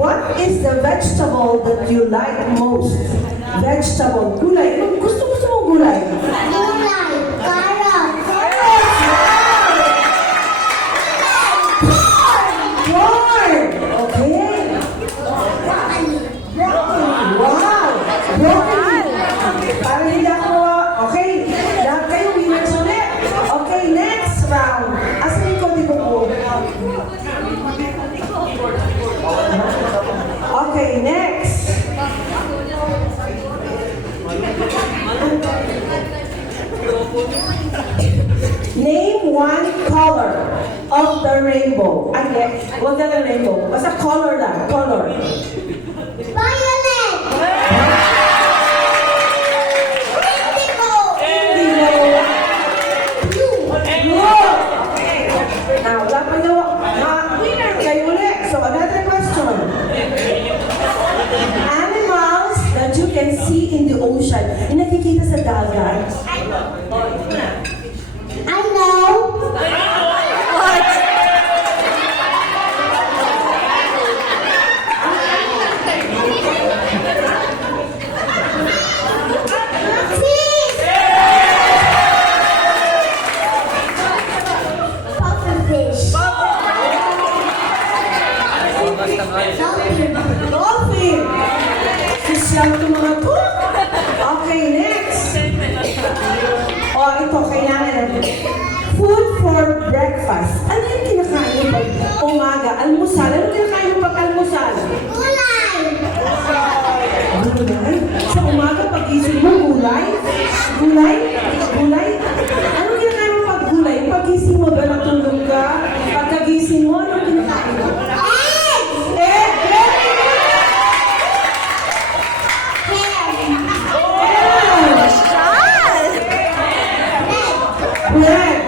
What is the vegetable that you like most? Vegetable. Gulay. Gusto mo gulay? Gulay, carrot, Corn. Okay. Wow. Broccoli. Para hindi ako, okay. Lahat kayo winners ulit. Okay, next round. Asan yung kodi ko po? Okay, next. Name one color of the rainbow. Ay, wag na lang rainbow. Basta color lang. Color. violet, indigo, Indigo. blue, Blue. Now, wala pa daw. Winner kayo ulit. So, another question. Animals that you can see in the ocean. Yung nakikita sa dagat. I know, fish, pufferfish, dolphin, Dolphin. Sisyaw ito mga to. Okay, next. Ito, kailangan natin. Food for breakfast. Ano yung kinakain pag umaga? Almusal. Ano kinakain mo pag almusal? gulay, Gulay? Sa umaga, pag isip mo, gulay? Gulay? Gulay? Ano kinakain mo pag gulay? Pag gising mo ba, natulog ka? Pagkagising mo, ano kinakain mo? egg, Egg! Very good! ham, Bread!